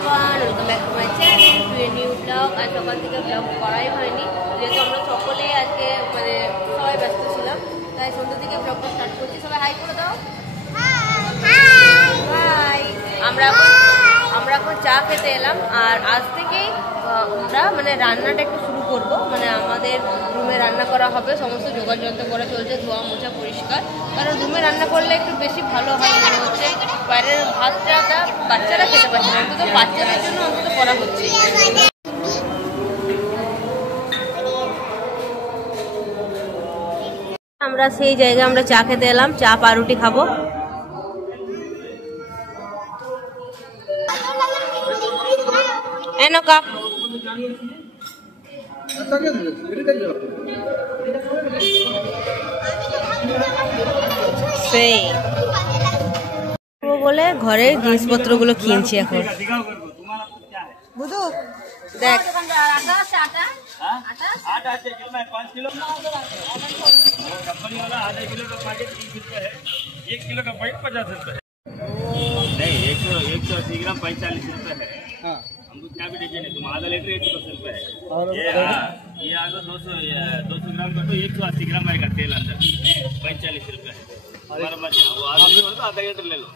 Welcome back to my channel to a new vlog. আর সকাল থেকে ব্লগ করাই হয়নি, যেহেতু আমরা সকলেই আজকে সবাই ব্যস্ত ছিলাম, তাই সন্ধ্যা থেকে ব্লগটা স্টার্ট করছি। সবাই হাই করে দাও। হাই। আমরা এখন চা খেতে এলাম, আর আজ থেকেই আমরা রান্নাটা একটু শুরু করবো। আমাদের রুমে রান্না করা হবে, সমস্ত জোগাড় যন্ত্র করা চলছে, ধোয়া মোছা পরিষ্কার। কারণ রুমে রান্না করলে একটু বেশি ভালো হয় মনে হচ্ছে। বাইরের ভাতটা বাচ্চারা খেতে পারছে না, অন্তত বাচ্চাদের জন্য অন্তত করা হচ্ছে। আমরা সেই জায়গায় আমরা চা খেতে এলাম, চা পাউরুটি খাবো। এনো কাপ সেই বলে ঘরের জিনিসপত্রগুলো কিনছি এখন। বুঝু দেখ, नहीं 180 ग्राम 45 रुपए है। हाँ, हमको क्या भी दीजिए नहीं, तुम आधा लीटर 110 रुपए है। ये आगे 200 ग्राम का तो 180 ग्राम आएगा तेल अंदर, 45 रुपए है। हमारा मत जाओ, वो आधा लीटर तो आधा लीटर ले लो।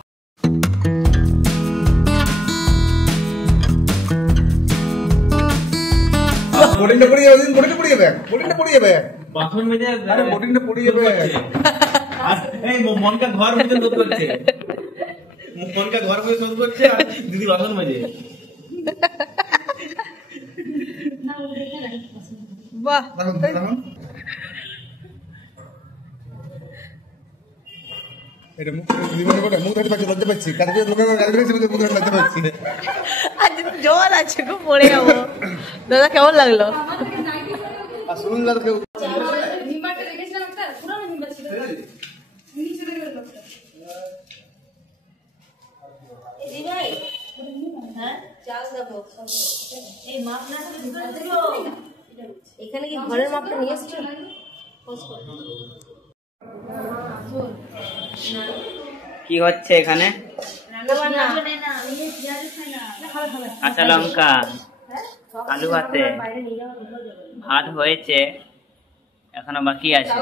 बोटिंग पड़ी है, बोटिंग पड़ी है बाथरूम में दे, अरे बोटिंग पड़ी है ए मन का घर में तो करते मन का घर में शोध করছে আর দিদি বাথরুম में दे। বাহ, এটা মুখ জীবনে কোটা মুখ ধরতে পারছি, লজ্জা পাচ্ছি। কালকে লোকের গাল করেছে, মুখ ধরতে লজ্জা পাচ্ছি। আজ জল আছে, খুব পড়ে যাবো। দাদা কেমন লাগলো? আর শুনুন দাদা কেউ নিমাটা রেখেছিলাম, একটা পুরো নিমা ছিল নিচে দেখে লোকটা। এই ভাই, হ্যাঁ চাল দেবো। এই মাপ না করে ভিতরে দিলো। এখানে কি ঘরের মাপটা নিয়ে এসছো? কি হচ্ছে এখানে? কাঁচা লঙ্কা, আলু ভাতে, ভাত হয়েছে, এখনো বাকি আছে।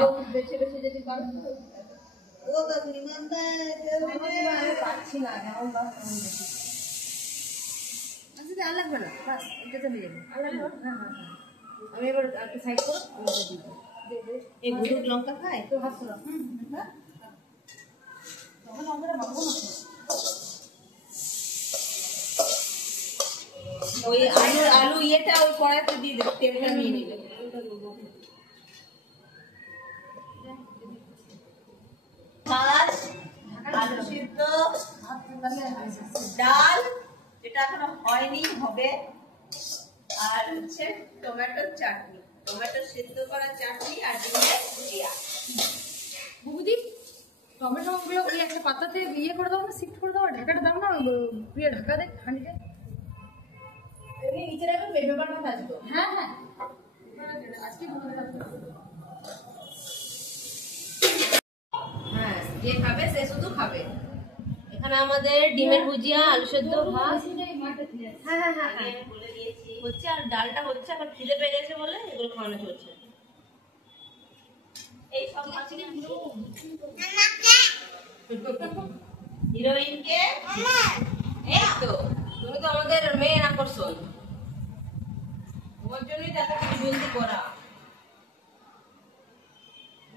আমি এবার সাইড করো, এই বুড়ো লঙ্কা খায় তো হাত করো। ওই আলু ইয়েটা ওই কড়াইতে দিয়ে দেবে, তেলটা নিয়ে নিবে। মাছ, আলু সিদ্ধ, ডাল যেটা এখনো হয়নি, হবে, আর হচ্ছে টমেটোর চাটনি, টমেটো সিদ্ধ করা চাটনি আর ডিমের ভুজিয়া। বুবুদি টমেটো গুলো ওই একটা পাতাতে ইয়ে করে দাও না, শিফট করে দাও, ঢাকাটা দাও না, পুরো ঢাকা দে হাঁড়িতে। এমনি নিচে রাখো, পেপারটা থাকতো। হ্যাঁ হ্যাঁ, আজকে হ্যাঁ, যে খাবে সে শুধু খাবে। এখানে আমাদের ডিমের ভুজিয়া, আলু সেদ্ধ, ভাত, হ্যাঁ হ্যাঁ হ্যাঁ হ্যাঁ বলে দিয়েছি হচ্ছে, আর ডালটা হচ্ছে। এখন খিদে পেয়ে গেছে বলে এগুলো খাওয়ানো চলছে। এই সব হিরোইনকে, এই তো তুমি তো আমাদের মেন আকর্ষণ, তোমার জন্যই তো এত কিছু বলতে করা।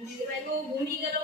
দিদিভাইকেও ঘুমিয়ে গেল।